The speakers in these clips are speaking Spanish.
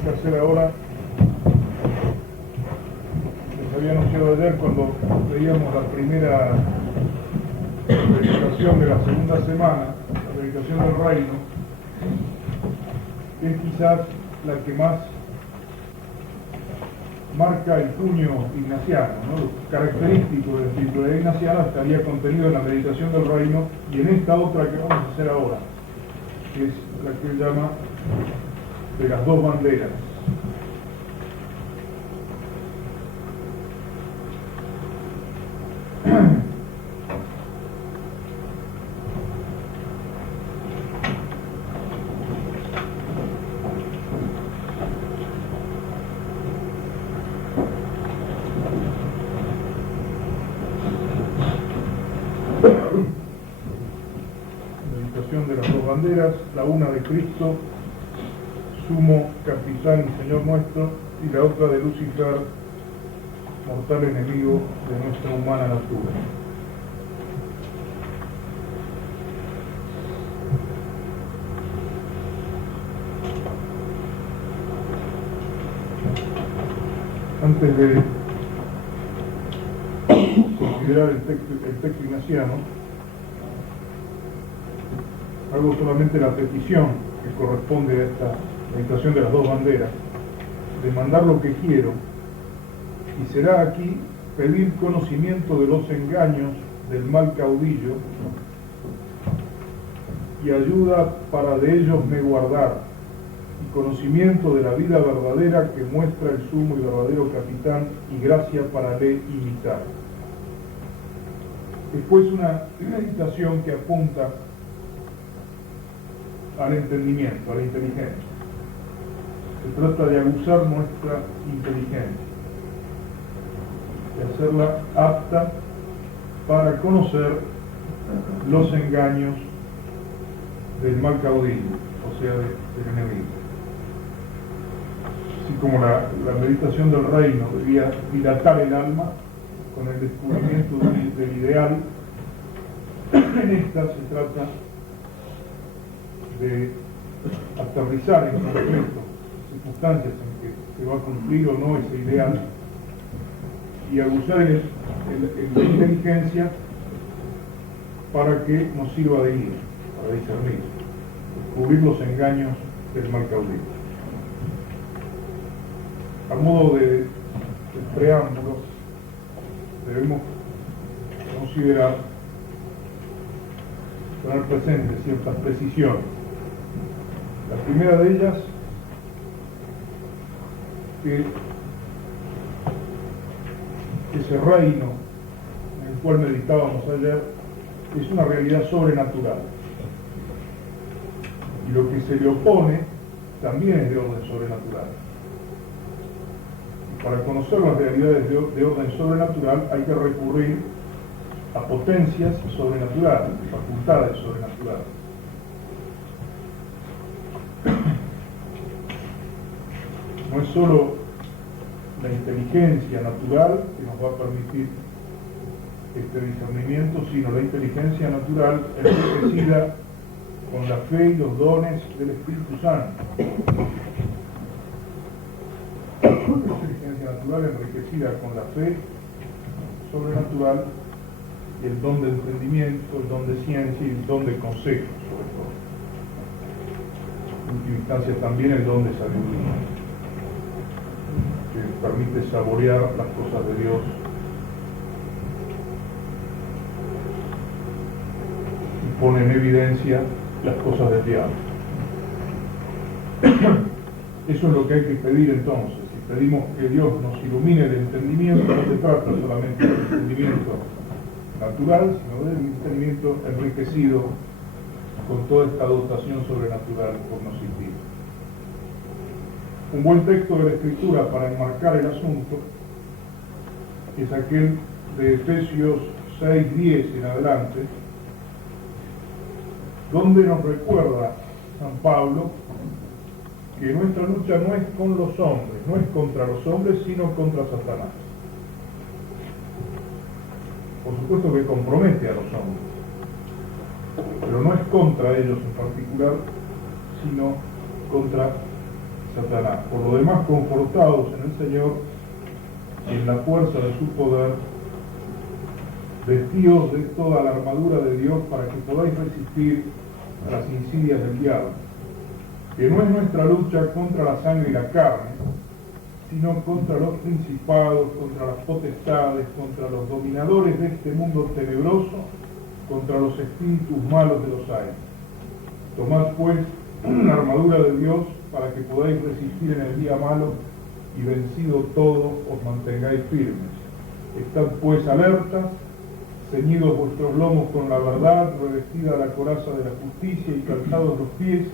tenemos que hacer ahora. Les había anunciado ayer cuando veíamos la primera meditación de la segunda semana, la meditación del reino, que es quizás la que más marca el puño ignaciano, ¿no? Lo característico del espiritualidad ignaciana estaría contenido en la meditación del reino y en esta otra que vamos a hacer ahora, que es la que él llama de las dos banderas. Meditación de las dos banderas, la una de Cristo, sumo capitán y Señor nuestro, y la otra de Lucifer, mortal enemigo de nuestra humana natura. Antes de considerar el texto ignaciano, hago solamente la petición que corresponde a esta meditación de las dos banderas, de mandar lo que quiero, y será aquí pedir conocimiento de los engaños del mal caudillo y ayuda para de ellos me guardar, y conocimiento de la vida verdadera que muestra el sumo y verdadero capitán, y gracia para le imitar. Después una meditación que apunta al entendimiento, a la inteligencia. Se trata de aguzar nuestra inteligencia, de hacerla apta para conocer los engaños del mal caudillo, o sea, del enemigo. Así como la meditación del reino debía dilatar el alma con el descubrimiento del ideal, en esta se trata de aterrizar en concreto circunstancias en que se va a cumplir o no ese ideal y aguzar la inteligencia para que nos sirva de guía, para discernir, descubrir los engaños del mal caudillo. A modo de preámbulo, debemos considerar, tener presente ciertas precisiones. La primera de ellas, que ese reino en el cual meditábamos ayer es una realidad sobrenatural. Y lo que se le opone también es de orden sobrenatural. Y para conocer las realidades de orden sobrenatural hay que recurrir a potencias sobrenaturales, facultades sobrenaturales. No es solo la inteligencia natural que nos va a permitir este discernimiento, sino la inteligencia natural enriquecida con la fe y los dones del Espíritu Santo. La inteligencia natural enriquecida con la fe sobrenatural y el don de entendimiento, el don de ciencia y el don de consejo, sobre todo. En última instancia también el don de sabiduría, que permite saborear las cosas de Dios y pone en evidencia las cosas del diablo. Eso es lo que hay que pedir entonces. Si pedimos que Dios nos ilumine el entendimiento, no se trata solamente del entendimiento natural, sino del entendimiento enriquecido con toda esta dotación sobrenatural por nos inspira. Un buen texto de la Escritura para enmarcar el asunto es aquel de Efesios 6:10 en adelante, donde nos recuerda San Pablo que nuestra lucha no es con los hombres, no es contra los hombres, sino contra Satanás. Por supuesto que compromete a los hombres, pero no es contra ellos en particular, sino contra Satanás. Por lo demás, confortados en el Señor y en la fuerza de su poder, vestidos de toda la armadura de Dios para que podáis resistir a las insidias del diablo, que no es nuestra lucha contra la sangre y la carne, sino contra los principados, contra las potestades, contra los dominadores de este mundo tenebroso, contra los espíritus malos de los aires. Tomad pues la armadura de Dios para que podáis resistir en el día malo y vencido todo os mantengáis firmes. Estad pues alertas, ceñidos vuestros lomos con la verdad, revestida la coraza de la justicia y calzados los pies,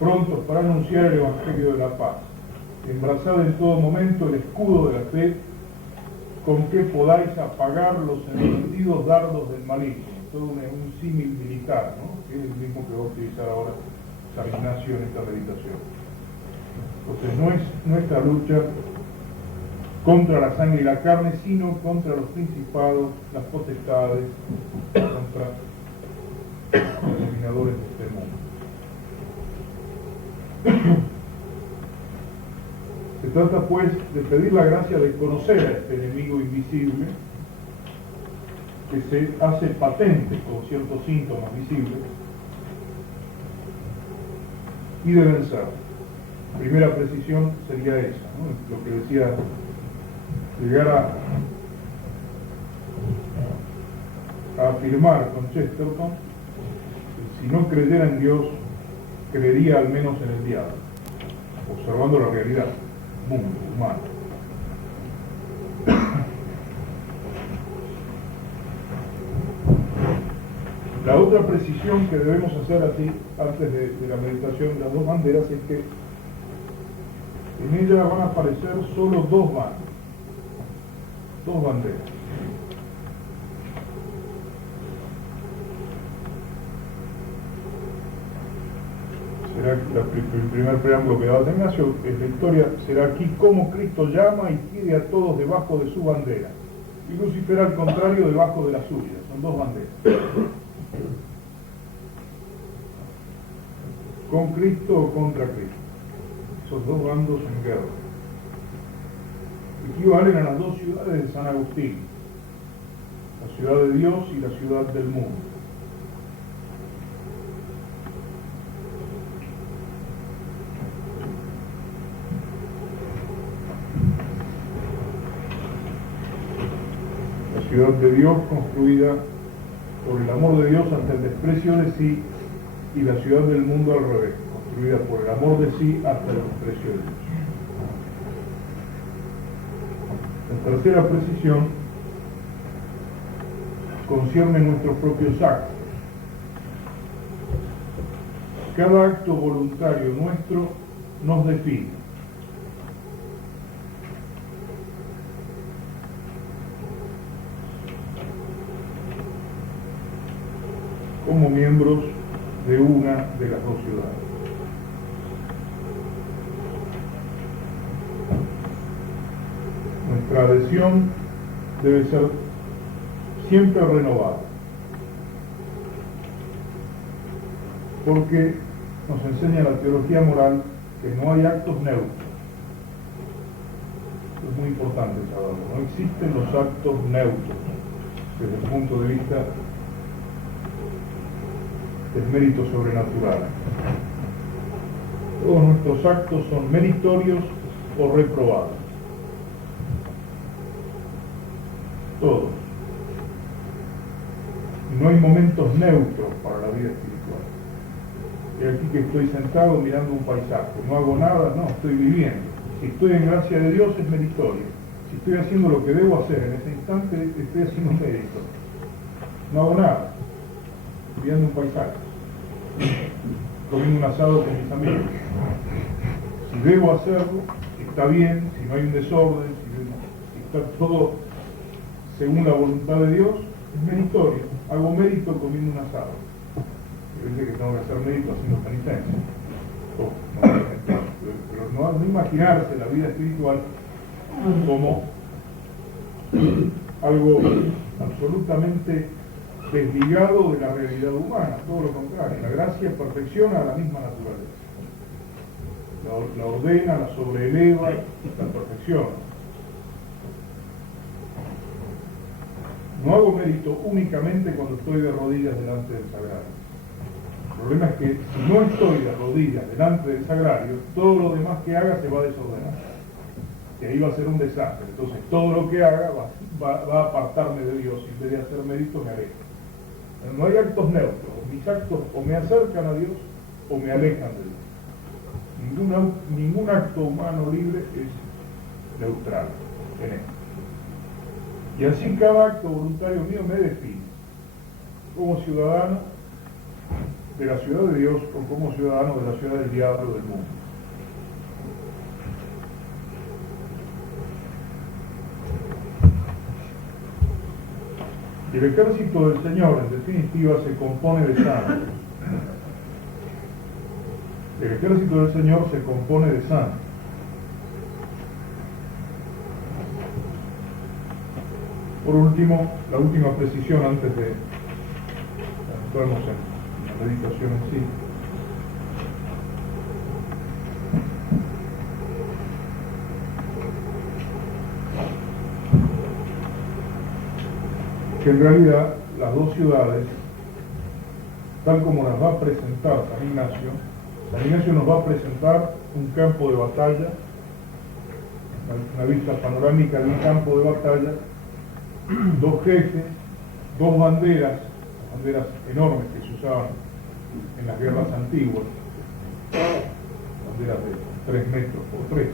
prontos para anunciar el evangelio de la paz. Embrazad en todo momento el escudo de la fe, con que podáis apagar los encendidos dardos del maligno. Todo un símil militar, ¿no? Que es el mismo que va a utilizar ahora San Ignacio en esta meditación. Entonces no es nuestra lucha contra la sangre y la carne, sino contra los principados, las potestades, contra los dominadores de este mundo. Se trata pues de pedir la gracia de conocer a este enemigo invisible que se hace patente con ciertos síntomas visibles y de vencer. Primera precisión sería esa, ¿no? Lo que decía, llegar a afirmar con Chesterton, si no creyera en Dios, creería al menos en el diablo, observando la realidad, mundo, humano. La otra precisión que debemos hacer así, antes de la meditación de las dos banderas, es que en ella van a aparecer solo dos banderas. Será el primer preámbulo que da San Ignacio, es la historia, será aquí cómo Cristo llama y pide a todos debajo de su bandera, y Lucifer al contrario debajo de la suya. Son dos banderas. ¿Con Cristo o contra Cristo? Esos dos bandos en guerra. Equivalen a las dos ciudades de San Agustín, la ciudad de Dios y la ciudad del mundo. La ciudad de Dios construida por el amor de Dios hasta el desprecio de sí, y la ciudad del mundo al revés, construida por el amor de sí hasta el desprecio de Dios. La tercera precisión concierne nuestros propios actos. Cada acto voluntario nuestro nos define. Como miembros de una de las dos ciudades. Nuestra adhesión debe ser siempre renovada, porque nos enseña la teología moral que no hay actos neutros. Es muy importante saberlo. No existen los actos neutros desde el punto de vista del mérito sobrenatural. Todos nuestros actos son meritorios o reprobados. Todos. Y no hay momentos neutros para la vida espiritual. Y aquí que estoy sentado mirando un paisaje, no hago nada, no, estoy viviendo. Si estoy en gracia de Dios es meritorio. Si estoy haciendo lo que debo hacer en ese instante, estoy haciendo mérito. No hago nada, viendo un paisaje, comiendo un asado con mis amigos. Si debo hacerlo, está bien. Si no hay un desorden, si está todo según la voluntad de Dios, es meritorio. Hago mérito comiendo un asado. Yo sé que tengo que hacer mérito haciendo penitencia. Pero no imaginarse la vida espiritual como algo absolutamente desligado de la realidad humana, todo lo contrario. La gracia perfecciona a la misma naturaleza. la ordena, la sobreeleva, la perfecciona. No hago mérito únicamente cuando estoy de rodillas delante del sagrario. El problema es que si no estoy de rodillas delante del sagrario, todo lo demás que haga se va a desordenar. Y ahí va a ser un desastre. Entonces todo lo que haga va a apartarme de Dios, y en vez de hacer mérito me aleja. No hay actos neutros. Mis actos o me acercan a Dios o me alejan de Dios. Ningún acto humano libre es neutral en esto. Y así cada acto voluntario mío me define como ciudadano de la ciudad de Dios o como ciudadano de la ciudad del diablo del mundo. Y el ejército del Señor, en definitiva, se compone de santos. El ejército del Señor se compone de santos. Por último, la última precisión antes de entrarnos en la meditación en sí. Que en realidad las dos ciudades, tal como las va a presentar San Ignacio nos va a presentar un campo de batalla, una vista panorámica de un campo de batalla, dos jefes, dos banderas enormes que se usaban en las guerras antiguas, banderas de 3 metros por 3,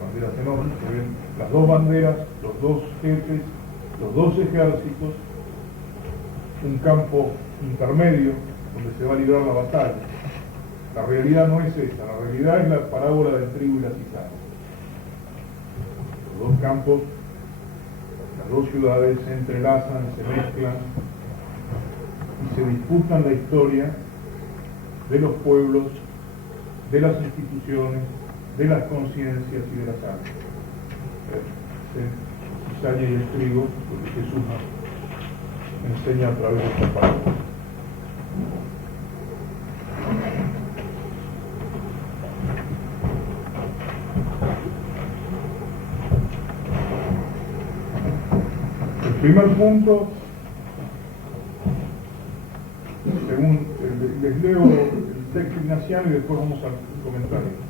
banderas enormes, se ven las dos banderas, los dos jefes, los dos ejércitos, un campo intermedio donde se va a librar la batalla. La realidad no es esa, la realidad es la parábola del trigo y la cizaña. Los dos campos, las dos ciudades se entrelazan, se mezclan y se disputan la historia de los pueblos, de las instituciones, de las conciencias y de las almas. La cizaña y el trigo, lo que Jesús nos enseña a través de esta parábola. El primer punto, según les leo el texto ignaciano y después vamos al comentario.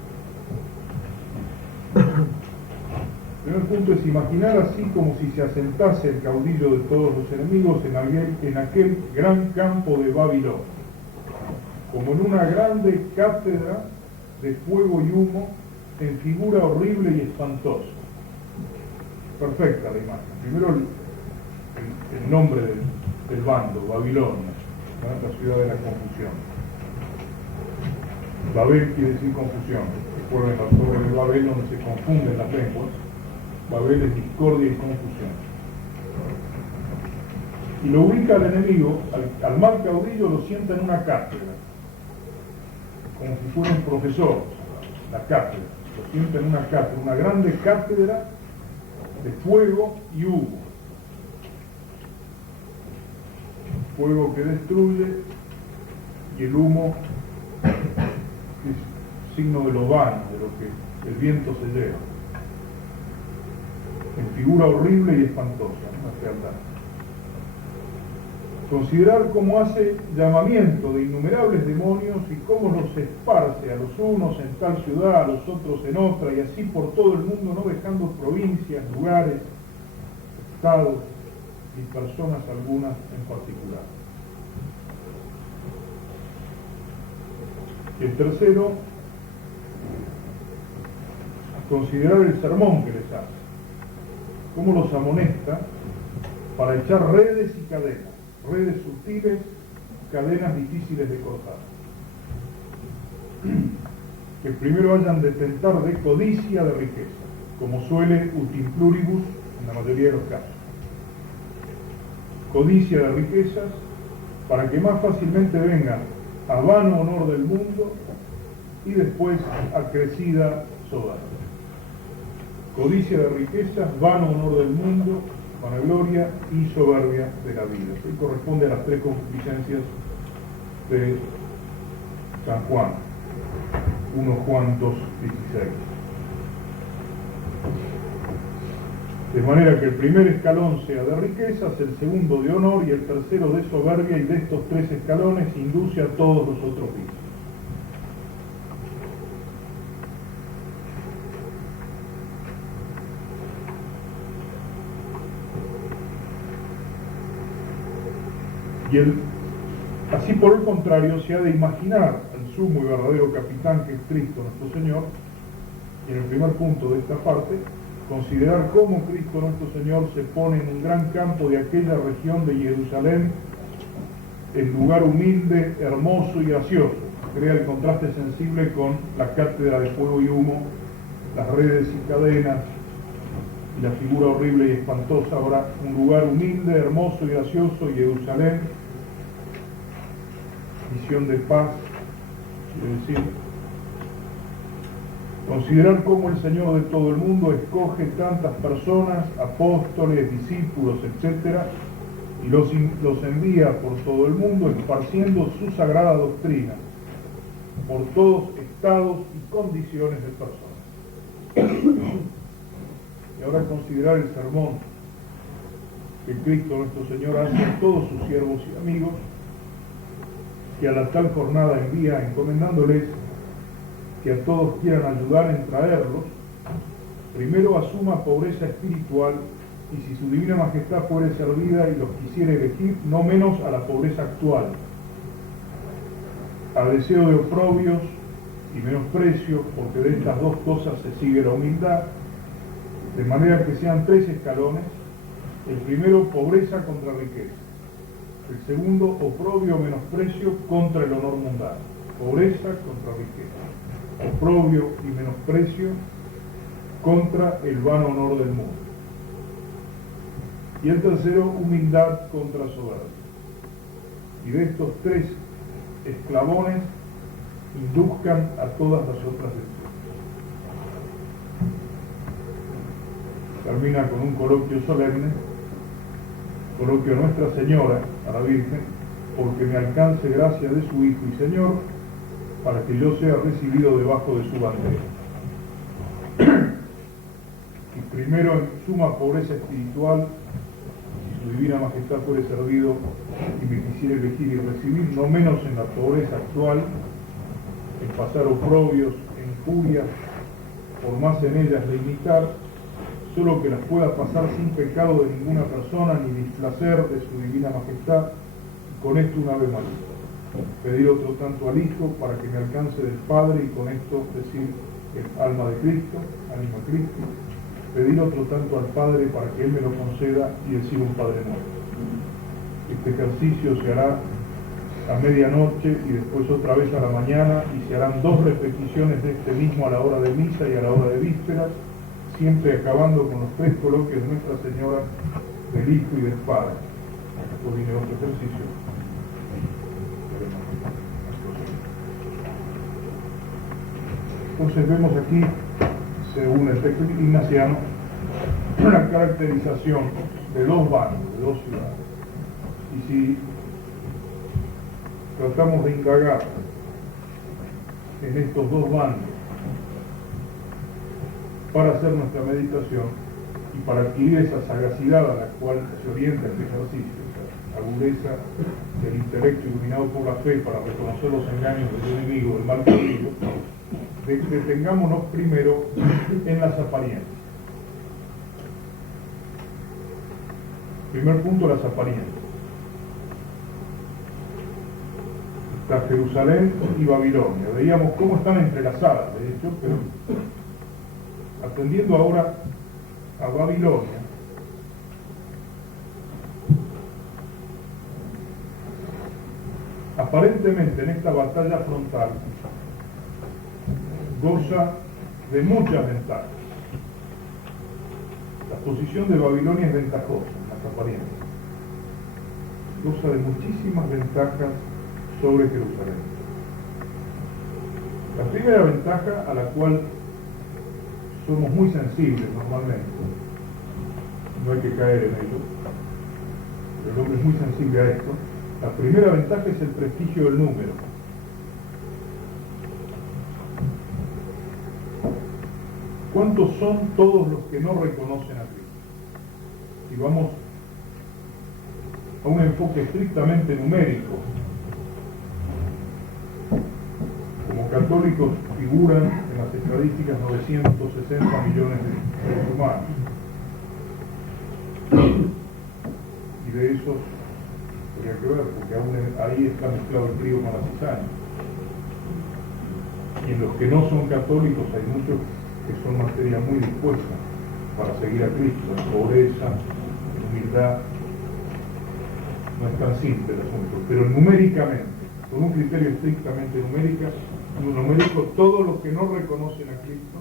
El primer punto es imaginar así como si se asentase el caudillo de todos los enemigos en aquel gran campo de Babilonia, como en una grande cátedra de fuego y humo, en figura horrible y espantosa. Perfecta la imagen. Primero el nombre del bando, Babilonia, ¿no? La ciudad de la confusión. Babel quiere decir confusión. Recuerden la torre de Babel donde se confunden las lenguas. Babel es discordia y confusión. Y lo ubica al enemigo, al mal caudillo lo sienta en una cátedra, como si fuera un profesor, la cátedra. Lo sienta en una cátedra, una grande cátedra de fuego y humo. Fuego que destruye y el humo que es signo de lo vano, de lo que el viento se lleva. En figura horrible y espantosa, ¿no? Hacia altar. Considerar cómo hace llamamiento de innumerables demonios y cómo los esparce a los unos en tal ciudad, a los otros en otra, y así por todo el mundo, no dejando provincias, lugares, estados y personas algunas en particular. Y el tercero, considerar el sermón que les hace, cómo los amonesta para echar redes y cadenas, redes sutiles, cadenas difíciles de cortar, que primero hayan de tentar de codicia de riqueza, como suele utim pluribus en la mayoría de los casos. Codicia de riquezas para que más fácilmente venga a vano honor del mundo y después acrecida soberbia. Codicia de riquezas, vano honor del mundo, vanagloria y soberbia de la vida. Esto corresponde a las 3 concupiscencias de San Juan. 1 Juan 2:16. De manera que el primer escalón sea de riquezas, el segundo de honor y el tercero de soberbia, y de estos 3 escalones induce a todos los otros vicios. Y así por el contrario se ha de imaginar al sumo y verdadero capitán que es Cristo nuestro Señor, y en el primer punto de esta parte, considerar cómo Cristo nuestro Señor se pone en un gran campo de aquella región de Jerusalén, en lugar humilde, hermoso y gracioso. Crea el contraste sensible con la cátedra de fuego y humo, las redes y cadenas, y la figura horrible y espantosa. Ahora, un lugar humilde, hermoso y gracioso, Jerusalén, visión de paz, quiere decir, considerar cómo el Señor de todo el mundo escoge tantas personas, apóstoles, discípulos, etc., y los envía por todo el mundo esparciendo su sagrada doctrina por todos estados y condiciones de personas. Y ahora considerar el sermón que Cristo nuestro Señor hace a todos sus siervos y amigos, que a la tal jornada envía encomendándoles que a todos quieran ayudar en traerlos, primero a suma pobreza espiritual, y si su divina majestad fuere servida y los quisiera elegir, no menos a la pobreza actual, a deseo de oprobios y menosprecio, porque de estas 2 cosas se sigue la humildad, de manera que sean 3 escalones: el primero, pobreza contra riqueza; el segundo, oprobio o menosprecio contra el honor mundano. Pobreza contra riqueza, oprobio y menosprecio contra el vano honor del mundo. Y el tercero, humildad contra soberbia. Y de estos 3 esclavones induzcan a todas las otras lecciones. Termina con un coloquio solemne, coloquio a Nuestra Señora, a la Virgen, porque me alcance gracia de su Hijo y Señor, para que yo sea recibido debajo de su bandera. Y primero, en suma pobreza espiritual, si su divina majestad fuere servido y me quisiera elegir y recibir, no menos en la pobreza actual, en pasar oprobios, en injurias, por más en ellas de imitar, solo que las pueda pasar sin pecado de ninguna persona ni displacer de su divina majestad, y con esto una Ave María. Pedir otro tanto al Hijo para que me alcance del Padre, y con esto decir el alma de Cristo, ánima Cristo. Pedir otro tanto al Padre para que Él me lo conceda, y decir un Padre Nuestro. Este ejercicio se hará a medianoche y después otra vez a la mañana, y se harán 2 repeticiones de este mismo a la hora de misa y a la hora de vísperas, siempre acabando con los 3 coloquios de Nuestra Señora, del Hijo y del Padre. Después viene otro ejercicio. Entonces vemos aquí, según el texto ignaciano, una caracterización de 2 bandos, de 2 ciudades. Y si tratamos de indagar en estos 2 bandos para hacer nuestra meditación y para adquirir esa sagacidad a la cual se orienta este ejercicio, esa agudeza del intelecto iluminado por la fe para reconocer los engaños del enemigo, del mal enemigo, detengámonos primero en las apariencias. Primer punto, las apariencias. Está Jerusalén y Babilonia. Veíamos cómo están entrelazadas, de hecho, pero atendiendo ahora a Babilonia, aparentemente en esta batalla frontal goza de muchas ventajas. La posición de Babilonia es ventajosa en las apariencias. Goza de muchísimas ventajas sobre Jerusalén. La primera ventaja, a la cual somos muy sensibles normalmente, no hay que caer en ello, pero el hombre es muy sensible a esto. La primera ventaja es el prestigio del número. ¿Cuántos son todos los que no reconocen a Cristo? Si vamos a un enfoque estrictamente numérico, como católicos figuran en las estadísticas 960 millones de seres humanos. Y de esos habría que ver, porque aún ahí está mezclado el trigo con la cizaña. Y en los que no son católicos hay muchos que son materia muy dispuesta para seguir a Cristo, en pobreza, en humildad. No es tan simple el asunto, pero numéricamente, con un criterio estrictamente numérico, todos los que no reconocen a Cristo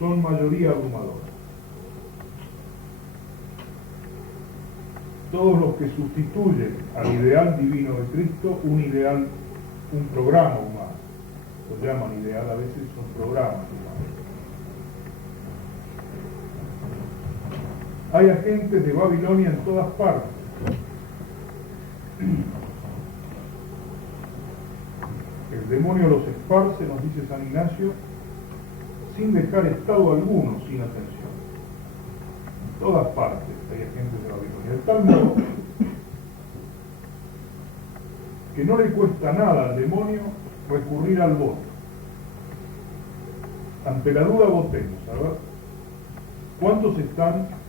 son mayoría abrumadora. Todos los que sustituyen al ideal divino de Cristo un programa humano, lo llaman ideal, a veces son programas humanos. Hay agentes de Babilonia en todas partes. El demonio los esparce, nos dice San Ignacio, sin dejar estado alguno sin atención. En todas partes hay agentes de Babilonia, de tal modo que no le cuesta nada al demonio recurrir al voto. Ante la duda votemos, a ver, ¿cuántos están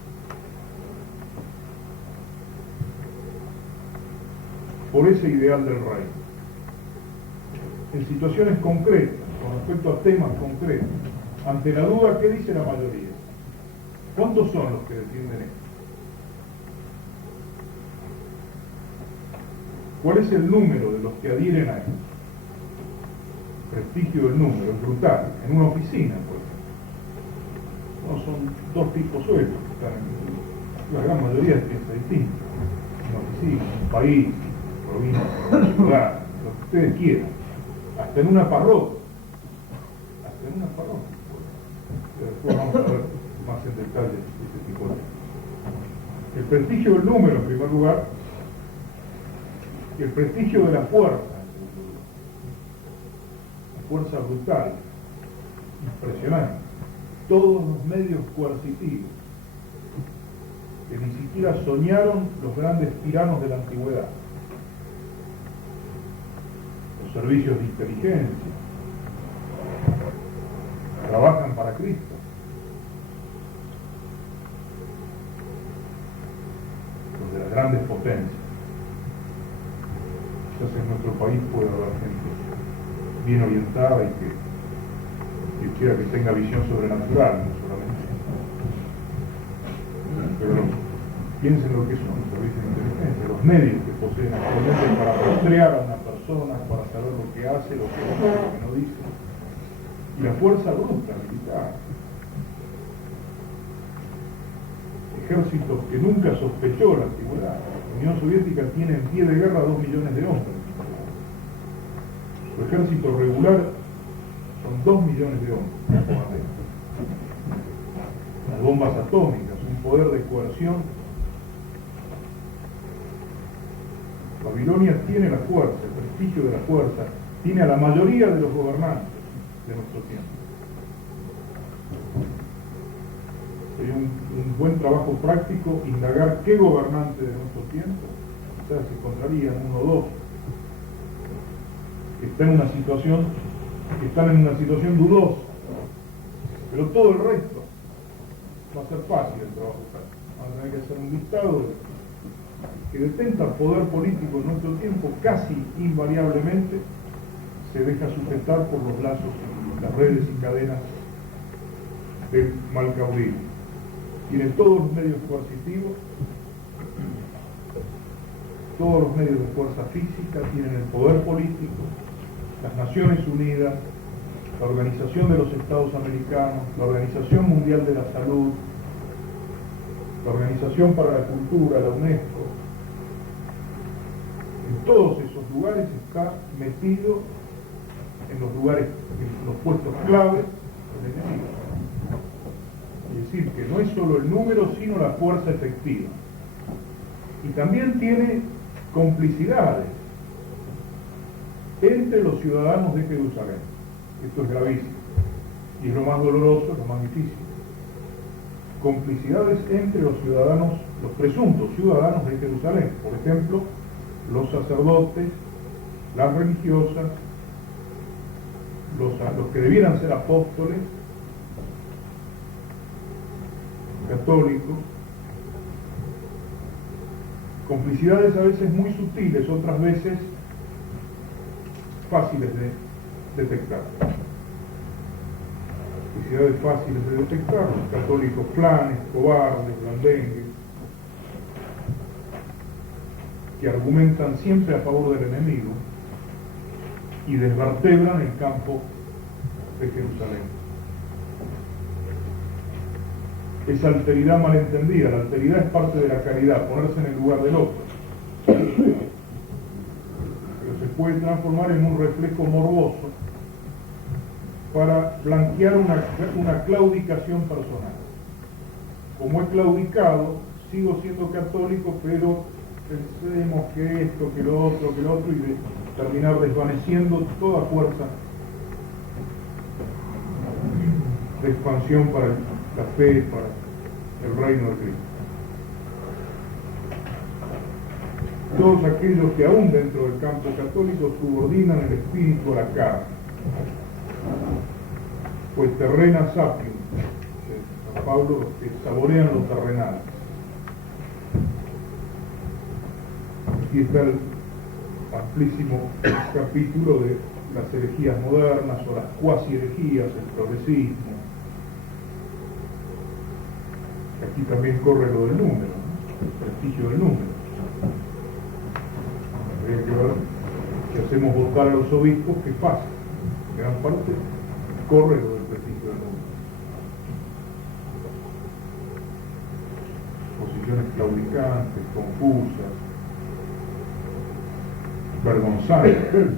por ese ideal del reino? En situaciones concretas, con respecto a temas concretos. Ante la duda, ¿qué dice la mayoría? ¿Cuántos son los que defienden esto? ¿Cuál es el número de los que adhieren a esto? El prestigio del número es brutal. En una oficina, por ejemplo. No, son dos tipos sueltos que están en la gran mayoría piensa distinto. Una oficina, un país, provincia, una ciudad, lo que ustedes quieran. Hasta en una parroquia. Hasta en una parroquia. Después vamos a ver más en detalle este tipo de cosas. El prestigio del número, en primer lugar, y el prestigio de la fuerza, en segundo lugar. La fuerza brutal, impresionante. Todos los medios coercitivos que ni siquiera soñaron los grandes tiranos de la antigüedad. Los servicios de inteligencia trabajan para Cristo. Los de las grandes potencias. Quizás en nuestro país puede haber gente bien orientada y que quiera que tenga visión sobrenatural, no solamente. Pero piensen lo que son los servicios de inteligencia, los medios que poseen actualmente para rastrear a una persona, para saber lo que hace, lo que dice, lo que no dice. Y la fuerza bruta militar. Ejércitos que nunca sospechó la antigüedad. La Unión Soviética tiene en pie de guerra 2 millones de hombres. Su ejército regular son 2 millones de hombres. Las bombas atómicas, un poder de coerción. Babilonia tiene la fuerza, el prestigio de la fuerza, tiene a la mayoría de los gobernantes de nuestro tiempo. Sería un buen trabajo práctico indagar qué gobernante de nuestro tiempo, o sea, se encontrarían uno o dos que están en una situación dudosa, pero todo el resto va a ser fácil el trabajo práctico. Van a tener que hacer un listado que detenta poder político en nuestro tiempo, casi invariablemente se deja sujetar por los lazos, las redes y cadenas del mal caudillo. Tienen todos los medios coercitivos, todos los medios de fuerza física, tienen el poder político, las Naciones Unidas, la Organización de los Estados Americanos, la Organización Mundial de la Salud, la Organización para la Cultura, la UNESCO. En todos esos lugares está metido en los puestos claves el enemigo. Es decir, que no es solo el número, sino la fuerza efectiva. Y también tiene complicidades entre los ciudadanos de Jerusalén. Esto es gravísimo. y es lo más doloroso, lo más difícil. Complicidades entre los ciudadanos, los presuntos ciudadanos de Jerusalén, por ejemplo, los sacerdotes, las religiosas, los que debieran ser apóstoles, católicos, complicidades a veces muy sutiles, otras veces fáciles de detectar. Complicidades fáciles de detectar, los católicos planes, cobardes, blandengues, que argumentan siempre a favor del enemigo y desvertebran el campo de Jerusalén. Esa alteridad malentendida, la alteridad es parte de la caridad, ponerse en el lugar del otro, pero se puede transformar en un reflejo morboso para blanquear una claudicación personal. Como he claudicado, sigo siendo católico, pero pensemos que esto, que lo otro, y de terminar desvaneciendo toda fuerza de expansión para la fe, para el reino de Cristo. Todos aquellos que aún dentro del campo católico subordinan el espíritu a la carne, pues terrena sapiens, San Pablo, los que saborean lo terrenal. Aquí está el amplísimo capítulo de las herejías modernas o las cuasi herejías, el progresismo. Aquí también corre lo del número, ¿no? El prestigio del número. Habría que ver si hacemos votar a los obispos, ¿qué pasa? En gran parte corre lo del prestigio del número. Posiciones claudicantes, confusas, vergonzantes.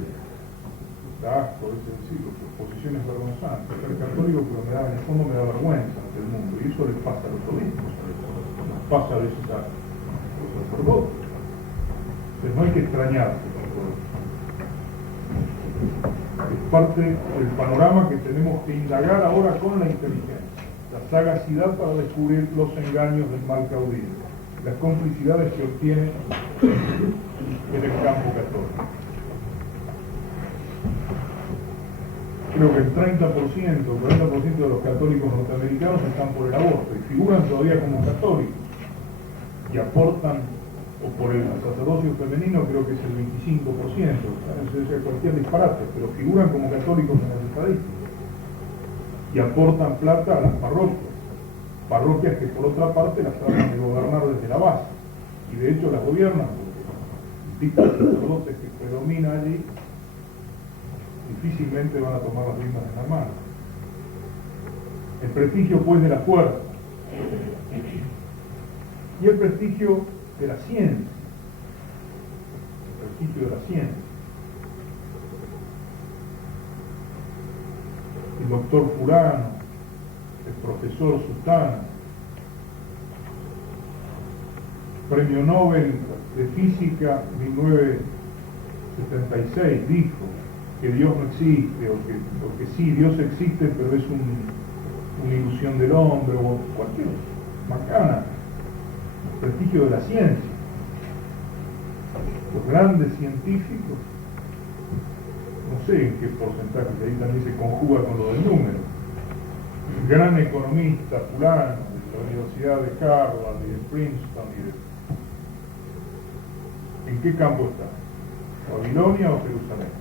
Da asco, es decirlo, posiciones vergonzantes. Ser católico, pero en el fondo me da vergüenza ante el mundo, y eso les pasa a los obispos, nos pasa a veces a los sacerdotes. Entonces no hay que extrañarse tampoco. Es parte del panorama que tenemos que indagar ahora con la inteligencia, la sagacidad para descubrir los engaños del mal caudillo, las complicidades que obtiene en el campo católico. Creo que el 30% o 40% de los católicos norteamericanos están por el aborto y figuran todavía como católicos y aportan, o por el sacerdocio femenino creo que es el 25%, es cualquier disparate, pero figuran como católicos en las estadísticas y aportan plata a las parroquias que por otra parte las tratan de gobernar desde la base, y de hecho las gobiernan porque el tipo de sacerdotes que predomina allí difícilmente van a tomar las riendas en la mano. El prestigio pues de la fuerza y el prestigio de la ciencia. El prestigio de la ciencia. El doctor fulano, el profesor sutano, premio Nobel de Física 1976, dijo que Dios no existe, o que sí, Dios existe, pero es una ilusión del hombre, o cualquier macana. El prestigio de la ciencia. Los grandes científicos, no sé en qué porcentaje, ahí también se conjuga con lo del número. El gran economista fulano de la Universidad de Harvard y de Princeton ¿en qué campo está? ¿Babilonia o Jerusalén?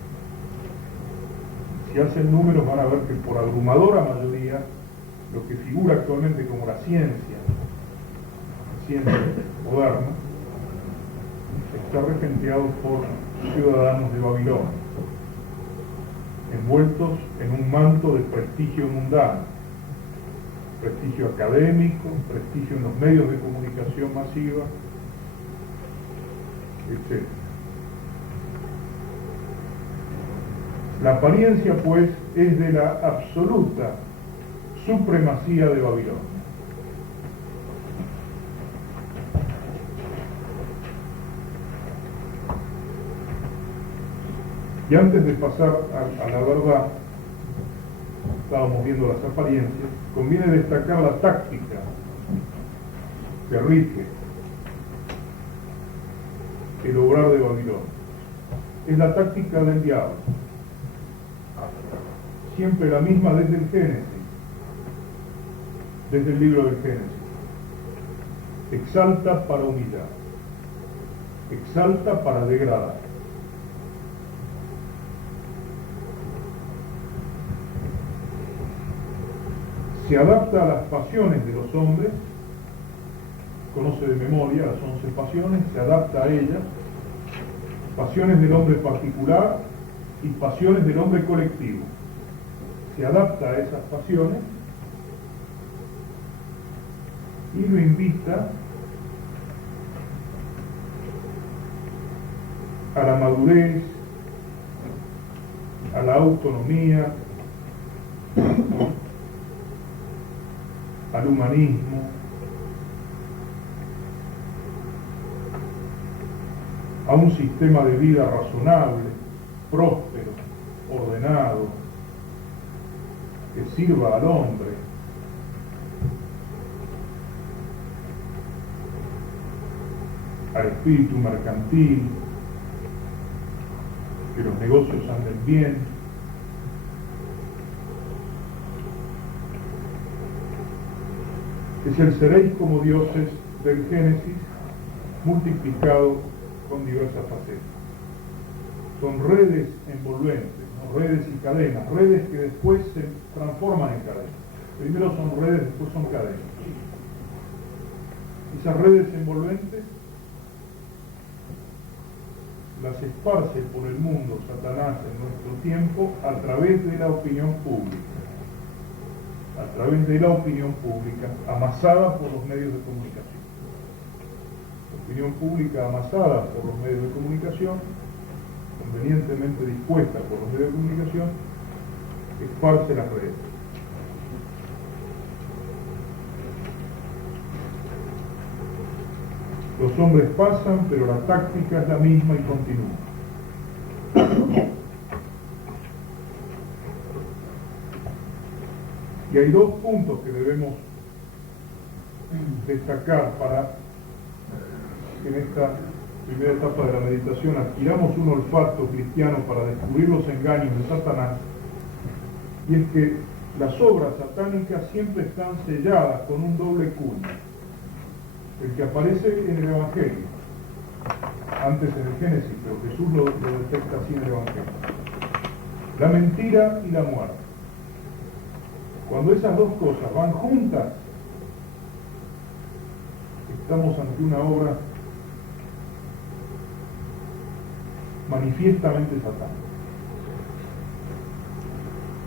Si hacen números van a ver que por abrumadora mayoría lo que figura actualmente como la ciencia moderna, está regenteado por ciudadanos de Babilonia, envueltos en un manto de prestigio mundano, prestigio académico, prestigio en los medios de comunicación masiva, etc. La apariencia, pues, es de la absoluta supremacía de Babilonia. Y antes de pasar a la verdad, estábamos viendo las apariencias, conviene destacar la táctica que rige el obrar de Babilonia. Es la táctica del diablo, siempre la misma desde el Génesis, desde el libro del Génesis. Exalta para humillar, exalta para degradar. Se adapta a las pasiones de los hombres, conoce de memoria las 11 pasiones, se adapta a ellas, pasiones del hombre particular y pasiones del hombre colectivo. Se adapta a esas pasiones y lo invita a la madurez, a la autonomía, al humanismo, a un sistema de vida razonable, próspero, ordenado, que sirva al hombre. Al espíritu mercantil, que los negocios anden bien. Es el seréis como dioses del Génesis multiplicado con diversas facetas. Son redes envolventes, ¿no? Redes y cadenas, redes que después se transforman en cadenas. Primero son redes, después son cadenas. Esas redes envolventes las esparce por el mundo Satanás en nuestro tiempo a través de la opinión pública. A través de la opinión pública amasada por los medios de comunicación. La opinión pública amasada por los medios de comunicación, convenientemente dispuesta por los medios de comunicación, esparce las redes. Los hombres pasan, pero la táctica es la misma y continúa. Y hay dos puntos que debemos destacar para que en esta primera etapa de la meditación adquiramos un olfato cristiano para descubrir los engaños de Satanás. Y es que las obras satánicas siempre están selladas con un doble cuño. El que aparece en el Evangelio, antes en el Génesis, pero Jesús lo detecta así en el Evangelio. La mentira y la muerte. Cuando esas dos cosas van juntas, estamos ante una obra manifiestamente satánica.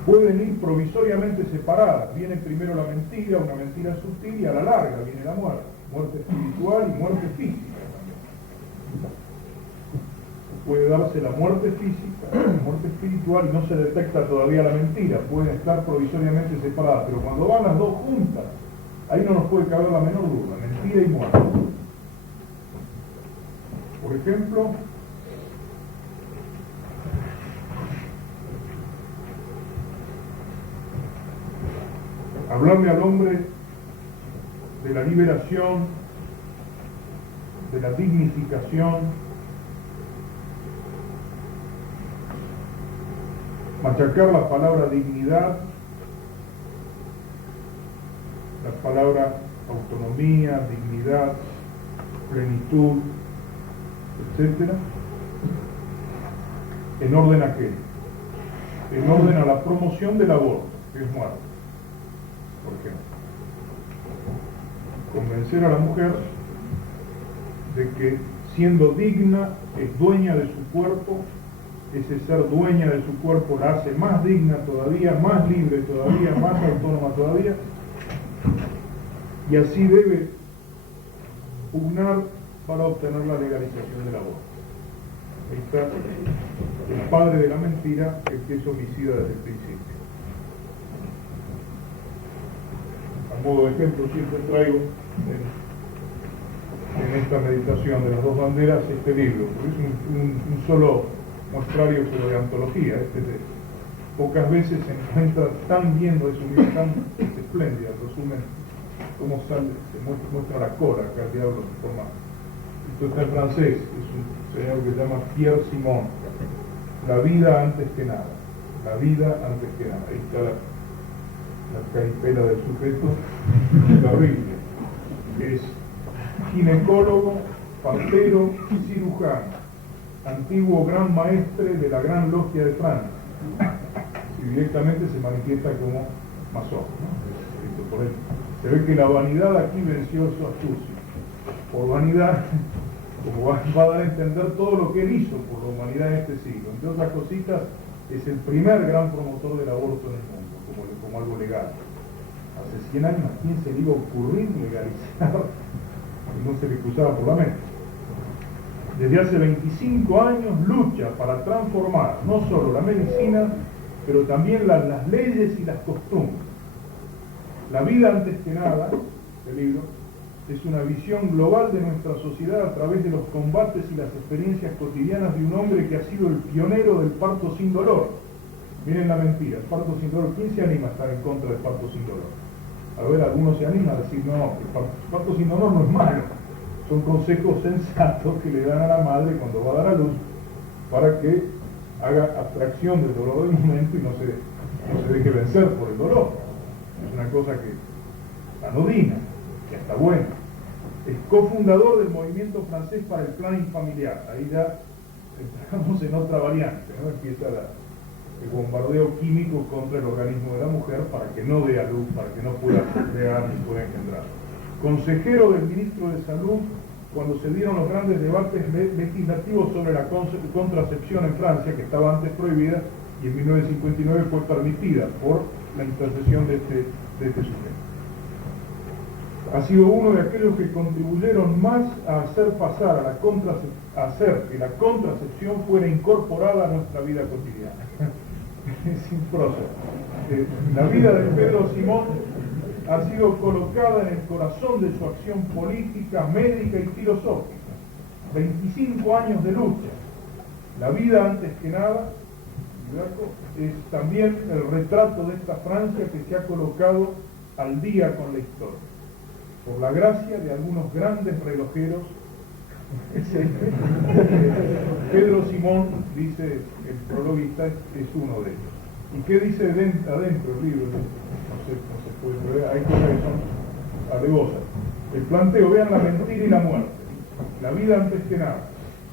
Pueden ir provisoriamente separadas. Viene primero la mentira, una mentira sutil, y a la larga viene la muerte. Muerte espiritual y muerte física también. Puede darse la muerte física, la muerte espiritual, y no se detecta todavía la mentira. Pueden estar provisoriamente separadas, pero cuando van las dos juntas, ahí no nos puede caber la menor duda, mentira y muerte. Por ejemplo, hablarle al hombre de la liberación, de la dignificación, machacar la palabra dignidad, la palabra autonomía, dignidad, plenitud, etc. ¿En orden a qué? En orden a la promoción del aborto, que es muerte. ¿Por qué? Convencer a la mujer de que siendo digna es dueña de su cuerpo, ese ser dueña de su cuerpo la hace más digna todavía, más libre todavía, más autónoma todavía, y así debe pugnar para obtener la legalización del aborto. Ahí está el padre de la mentira, el que es homicida desde el principio. A modo de ejemplo, siempre traigo en esta meditación de las dos banderas este libro, porque es un solo muestrario, pero de antología, este pocas veces se encuentra tan bien resumido, tan espléndida, resumen cómo sale, se muestra la cola acá el diablo de forma. Esto está en francés, es un señor que se llama Pierre Simon, La vida antes que nada, la vida antes que nada. Ahí está la caripela del sujeto, terrible. Es ginecólogo, partero, cirujano, antiguo gran maestre de la Gran Logia de Francia, y directamente se manifiesta como masón, ¿no? Por él. Se ve que la vanidad aquí venció su astucia. Por vanidad, como va a dar a entender todo lo que él hizo por la humanidad en este siglo. Entre otras cositas, es el primer gran promotor del aborto en el mundo, como algo legal. Hace 100 años, ¿a quién se le iba a ocurrir legalizar? Y no se le cruzaba por la mente. Desde hace 25 años lucha para transformar no solo la medicina, pero también las leyes y las costumbres. La vida antes que nada, este libro, es una visión global de nuestra sociedad a través de los combates y las experiencias cotidianas de un hombre que ha sido el pionero del parto sin dolor. Miren la mentira, el parto sin dolor. ¿Quién se anima a estar en contra del parto sin dolor? A ver, algunos se animan a decir, no, el parto sin dolor no es malo. Son consejos sensatos que le dan a la madre cuando va a dar a luz para que haga abstracción del dolor del momento y no se deje vencer por el dolor. Es una cosa que anodina, que está buena. Es cofundador del movimiento francés para el planning familiar. Ahí ya entramos en otra variante, ¿no? Empieza el bombardeo químico contra el organismo de la mujer para que no dé a luz, para que no pueda crear ni pueda engendrar. Consejero del ministro de Salud cuando se dieron los grandes debates legislativos sobre la contracepción en Francia, que estaba antes prohibida, y en 1959 fue permitida por la intercesión de este sujeto. Ha sido uno de aquellos que contribuyeron más a hacer pasar a hacer que la contracepción fuera incorporada a nuestra vida cotidiana. Sin prosa. La vida de Pedro Simón ha sido colocada en el corazón de su acción política, médica y filosófica. 25 años de lucha. La vida antes que nada, es también el retrato de esta Francia que se ha colocado al día con la historia. Por la gracia de algunos grandes relojeros, Pedro Simón, dice el prologuista, es uno de ellos. ¿Y qué dice adentro del libro? No se puede ver, hay cosas que son alevosas. El planteo, vean la mentira y la muerte. La vida antes que nada.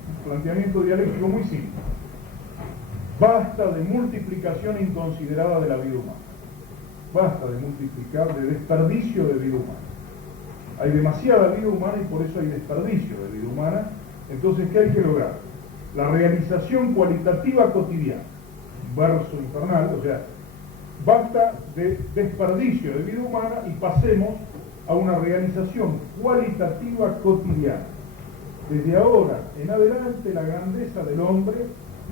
Un planteamiento dialéctico muy simple. Basta de multiplicación inconsiderada de la vida humana. Basta de multiplicar, de desperdicio de vida humana. Hay demasiada vida humana y por eso hay desperdicio de vida humana. Entonces, ¿qué hay que lograr? La realización cualitativa cotidiana. Verso infernal, o sea, basta de desperdicio de vida humana y pasemos a una realización cualitativa cotidiana. Desde ahora en adelante la grandeza del hombre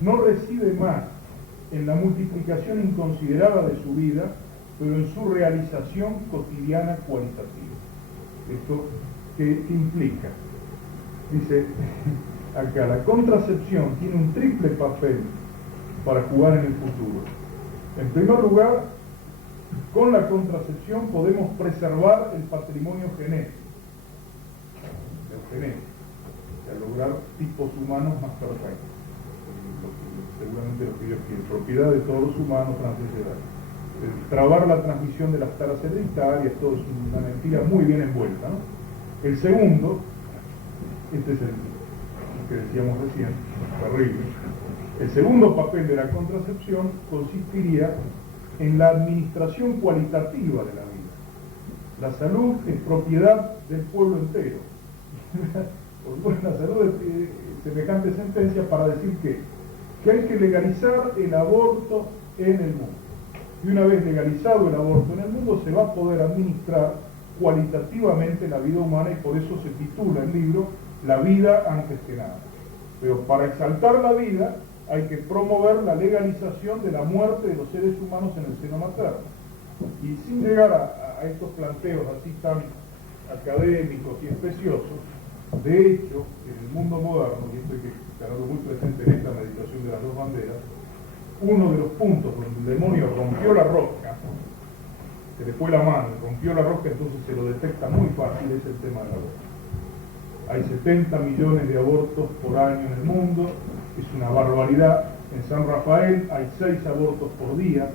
no reside más en la multiplicación inconsiderada de su vida, pero en su realización cotidiana cualitativa. ¿Esto qué implica? Dice acá, la contracepción tiene un triple papel para jugar en el futuro. En primer lugar, con la contracepción podemos preservar el patrimonio genético, lograr tipos humanos más perfectos. Seguramente lo que Dios quiere, propiedad de todos los humanos, franceses. Trabar la transmisión de las taras hereditarias, todo es una mentira muy bien envuelta, ¿no? El segundo, este es el que decíamos recién, terrible. El segundo papel de la contracepción consistiría en la administración cualitativa de la vida. La salud es propiedad del pueblo entero. La salud es semejante sentencia para decir que hay que legalizar el aborto en el mundo. Y una vez legalizado el aborto en el mundo, se va a poder administrar cualitativamente la vida humana y por eso se titula el libro La vida antes que nada. Pero para exaltar la vida hay que promover la legalización de la muerte de los seres humanos en el seno materno. Y sin llegar a estos planteos así tan académicos y especiosos, de hecho, en el mundo moderno, y esto hay que tenerlo muy presente en esta meditación de las dos banderas, uno de los puntos donde el demonio rompió la rosca, se le fue la mano, rompió la rosca, entonces se lo detecta muy fácil, es el tema del aborto. Hay 70 millones de abortos por año en el mundo, es una barbaridad. En San Rafael hay 6 abortos por día,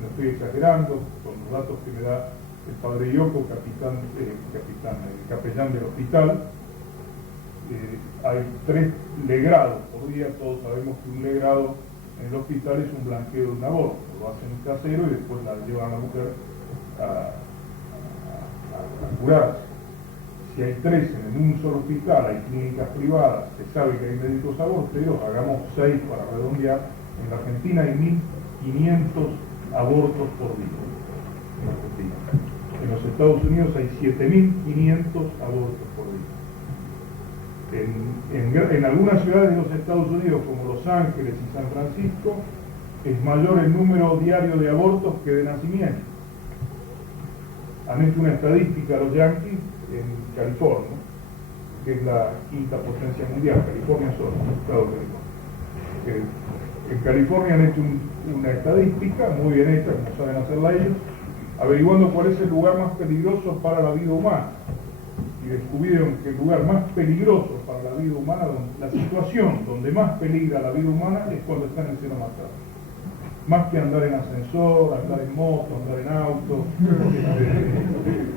no estoy exagerando, con los datos que me da el padre Yoko, capellán del hospital. Hay 3 legrados por día, todos sabemos que un legrado en el hospital es un blanqueo de un aborto, lo hacen un casero y después la llevan a la mujer a curarse. Si hay 3 en un solo hospital, hay clínicas privadas, se sabe que hay médicos aborteros, hagamos 6 para redondear. En la Argentina hay 1.500 abortos por día. En la Argentina. En los Estados Unidos hay 7.500 abortos por día. En algunas ciudades de los Estados Unidos, como Los Ángeles y San Francisco, es mayor el número diario de abortos que de nacimientos. Han hecho una estadística los yanquis en California, que es la 5ª potencia mundial, California solo, Estado de California. En California han hecho una estadística muy bien hecha, como saben hacerla ellos, averiguando cuál es el lugar más peligroso para la vida humana. Y descubrieron que el lugar más peligroso para la vida humana, la situación donde más peligra la vida humana, es cuando está en el seno materno. Más que andar en ascensor, andar en moto, andar en auto,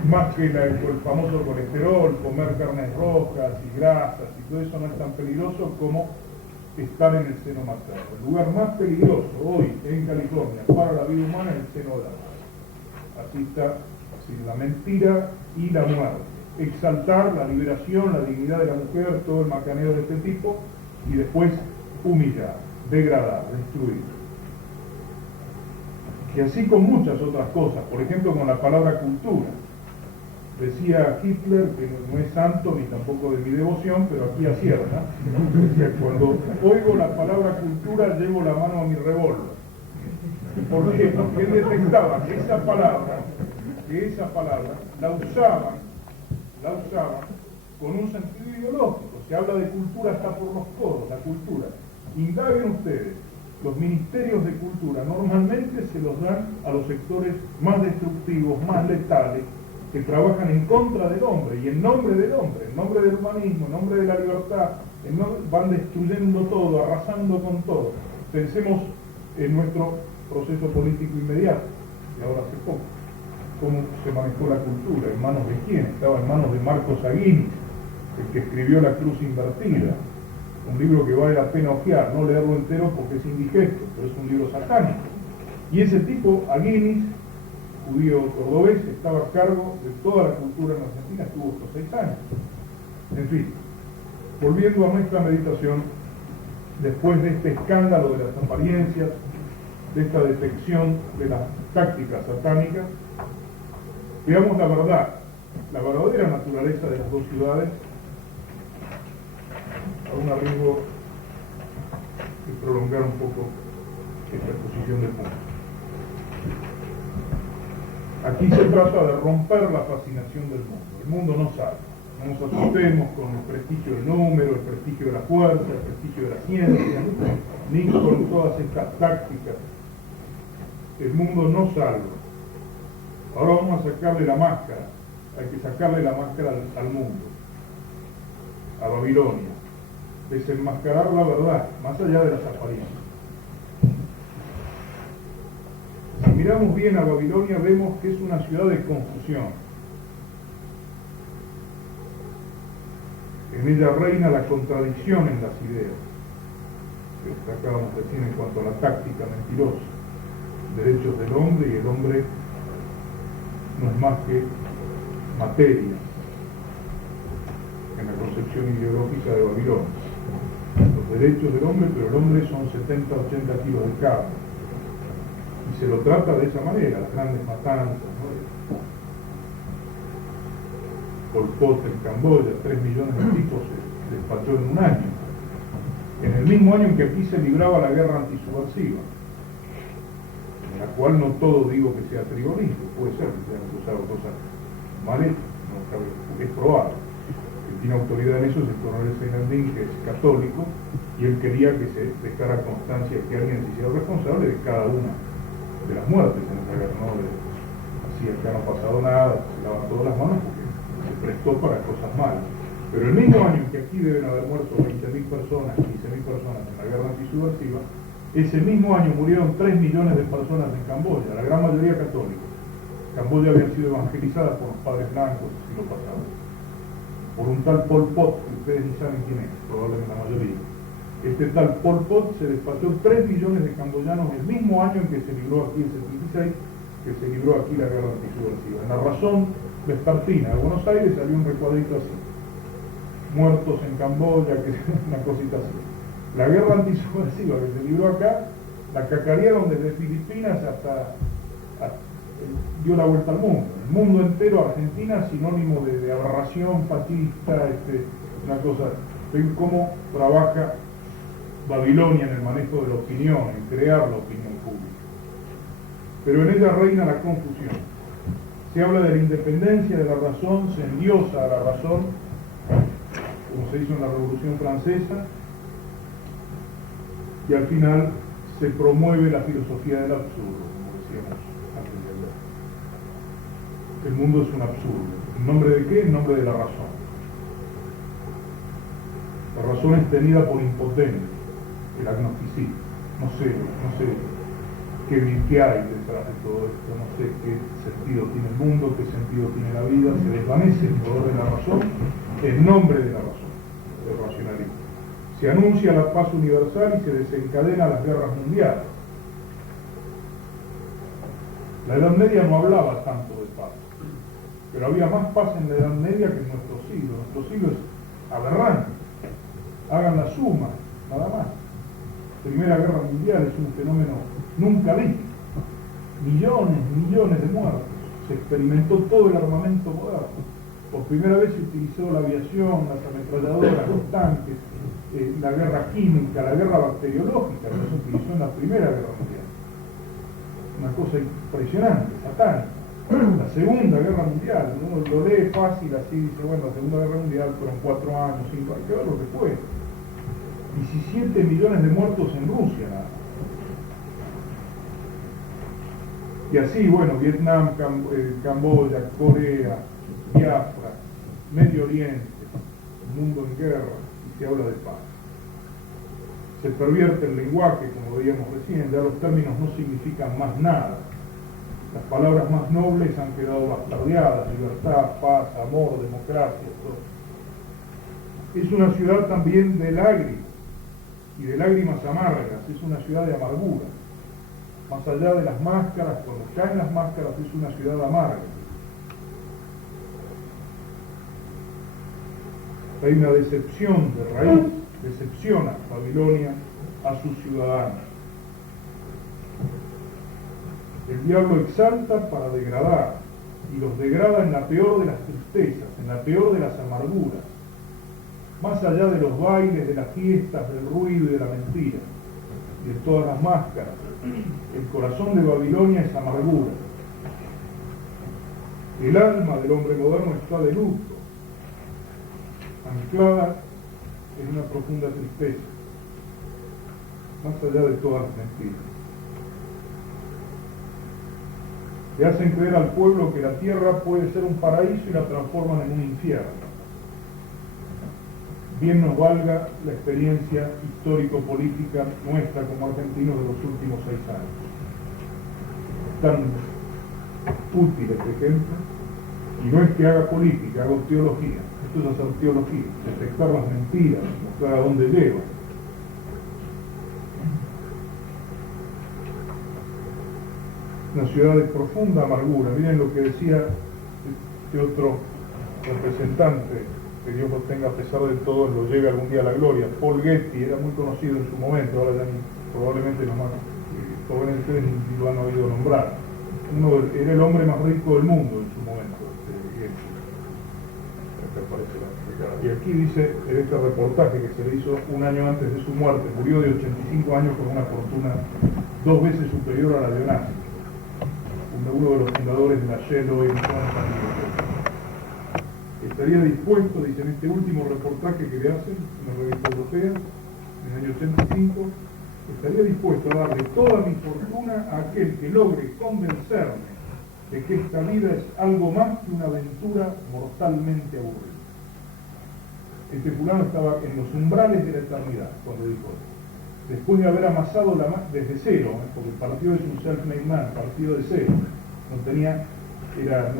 más que el famoso colesterol, comer carnes rojas y grasas y todo eso no es tan peligroso como estar en el seno materno. El lugar más peligroso hoy en California para la vida humana es el seno de la madre. Así está, así la mentira y la muerte. Exaltar la liberación, la dignidad de la mujer, todo el macaneo de este tipo, y después humillar, degradar, destruir. Y así con muchas otras cosas, por ejemplo con la palabra cultura. Decía Hitler, que no es santo ni tampoco de mi devoción, pero aquí acierta, decía, cuando oigo la palabra cultura llevo la mano a mi revólver. ¿Por qué? Porque él detectaba que esa palabra la usaban con un sentido ideológico. Se habla de cultura hasta por los codos, la cultura. Indaguen ustedes, los ministerios de cultura normalmente se los dan a los sectores más destructivos, más letales, que trabajan en contra del hombre y en nombre del hombre, en nombre del humanismo, en nombre de la libertad, van destruyendo todo, arrasando con todo. Pensemos en nuestro proceso político inmediato, y ahora hace poco. Cómo se manejó la cultura, en manos de quién, estaba en manos de Marcos Aguinis, el que escribió La Cruz Invertida, un libro que vale la pena ojear, no leerlo entero porque es indigesto, pero es un libro satánico. Y ese tipo, Aguinis, judío cordobés, estaba a cargo de toda la cultura en Argentina, estuvo estos 6 años. En fin, volviendo a nuestra meditación, después de este escándalo de las apariencias, de esta detección de las tácticas satánicas, veamos la verdad, la verdadera naturaleza de las dos ciudades, a un riesgo de prolongar un poco esta exposición de puntos. Aquí se trata de romper la fascinación del mundo. El mundo no sabe. No nos asustemos con el prestigio del número, el prestigio de la fuerza, el prestigio de la ciencia, ni con todas estas tácticas. El mundo no salva. Ahora vamos a sacarle la máscara. Hay que sacarle la máscara al mundo, a Babilonia. Desenmascarar la verdad, más allá de las apariencias. Si miramos bien a Babilonia, vemos que es una ciudad de confusión. En ella reina la contradicción en las ideas, que destacábamos recién en cuanto a la táctica mentirosa. Derechos del hombre, y el hombre no es más que materia en la concepción ideológica de Babilonia. Los derechos del hombre, pero el hombre son 70-80 kilos de carne. Y se lo trata de esa manera, las grandes matanzas, ¿no? Pol Pot en Camboya, 3 millones de tipos se despachó en un año. En el mismo año en que aquí se libraba la guerra antisubversiva, en la cual no todo digo que sea trigonismo, puede ser que se hayan usado cosas mal hechas, no cabe, es probable, que tiene autoridad en eso es el coronel Seinaldín, que es católico, y él quería que se dejara constancia que alguien se hiciera responsable de cada una de las muertes en esa guerra, ¿no? Así acá no ha pasado nada, se lavan todas las manos porque se prestó para cosas malas. Pero el mismo año que aquí deben haber muerto 20.000 personas, 15.000 personas en la guerra antisubversiva, ese mismo año murieron 3 millones de personas en Camboya, la gran mayoría católicos. Camboya había sido evangelizada por los padres blancos del siglo pasado, por un tal Pol Pot, que ustedes ni saben quién es, probablemente la mayoría. Este tal Pol Pot se despachó 3 millones de camboyanos el mismo año en que se libró aquí, el 76, que se libró aquí la guerra antisubversiva. En la Razón Vespertina de Buenos Aires salió un recuadrito así: muertos en Camboya, que es una cosita así. La guerra antisubversiva que se libró acá, la cacarearon desde Filipinas hasta dio la vuelta al mundo. El mundo entero, Argentina, sinónimo de aberración fascista, una cosa. Ven cómo trabaja Babilonia en el manejo de la opinión, en crear la opinión pública. Pero en ella reina la confusión. Se habla de la independencia de la razón, se endiosa a la razón, como se hizo en la Revolución Francesa, y al final se promueve la filosofía del absurdo, como decíamos antes de ayer. El mundo es un absurdo. ¿En nombre de qué? En nombre de la razón. La razón es tenida por impotente, el agnosticismo. No sé qué hay detrás de todo esto, no sé qué sentido tiene el mundo, qué sentido tiene la vida. Se desvanece el poder de la razón en nombre de la razón, del racionalismo. Se anuncia la paz universal y se desencadena las guerras mundiales. La Edad Media no hablaba tanto de paz, pero había más paz en la Edad Media que en nuestro siglo. Nuestro siglo es aberrante. Hagan la suma, nada más. Primera Guerra Mundial es un fenómeno nunca visto. Millones de muertos. Se experimentó todo el armamento moderno. Por primera vez se utilizó la aviación, las ametralladoras, los tanques, la guerra química, la guerra bacteriológica, que se utilizó en la Primera Guerra Mundial. Una cosa impresionante, satánica. La Segunda Guerra Mundial, uno lo lee fácil así, dice, bueno, la Segunda Guerra Mundial fueron 4 años, 5 años, hay que ver lo que fue. 17 millones de muertos en Rusia, nada más. Y así, bueno, Vietnam, Camboya, Corea, Biafra, Medio Oriente, el mundo en guerra, y se habla de paz. Se pervierte el lenguaje, como veíamos recién, ya los términos no significan más nada. Las palabras más nobles han quedado bastardeadas: libertad, paz, amor, democracia, todo. Es una ciudad también de lágrimas, y de lágrimas amargas, es una ciudad de amargura. Más allá de las máscaras, cuando caen las máscaras, es una ciudad amarga. Hay una decepción de raíz, decepciona Babilonia a sus ciudadanos. El diablo exalta para degradar, y los degrada en la peor de las tristezas, en la peor de las amarguras, más allá de los bailes, de las fiestas, del ruido y de la mentira, y de todas las máscaras. El corazón de Babilonia es amargura. El alma del hombre moderno está de luto, anclada en una profunda tristeza, más allá de todas las mentiras. Le hacen creer al pueblo que la tierra puede ser un paraíso y la transforman en un infierno. Bien nos valga la experiencia histórico-política nuestra como argentinos de los últimos 6 años. Tan útil este ejemplo, y no es que haga política, hago teología. Esto es hacer teología, detectar las mentiras, mostrar a dónde lleva. Una ciudad de profunda amargura. Miren lo que decía este otro representante, que Dios lo tenga a pesar de todo, lo lleve algún día a la gloria. Paul Getty era muy conocido en su momento, ahora ya probablemente los más jóvenes ustedes ni lo han oído nombrar. Era el hombre más rico del mundo en su momento, Getty. Y aquí dice, en este reportaje que se le hizo un año antes de su muerte, murió de 85 años con una fortuna 2 veces superior a la de Onassis, uno de los fundadores de la Shell Oil Company. estaría dispuesto, dice en este último reportaje que le hacen, una revista europea, en el año 85, estaría dispuesto a darle toda mi fortuna a aquel que logre convencerme de que esta vida es algo más que una aventura mortalmente aburrida. Este fulano estaba en los umbrales de la eternidad cuando dijo esto. Después de haber amasado desde cero, porque el partido es un self-made man, partido de cero,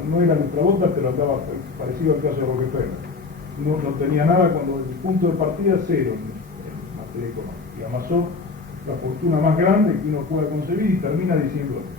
no era ultrabota, pero andaba parecido al caso de Rockefeller. No tenía nada cuando el punto de partida cero en materia económica. Y amasó la fortuna más grande que uno pueda concebir y termina diciendo esto.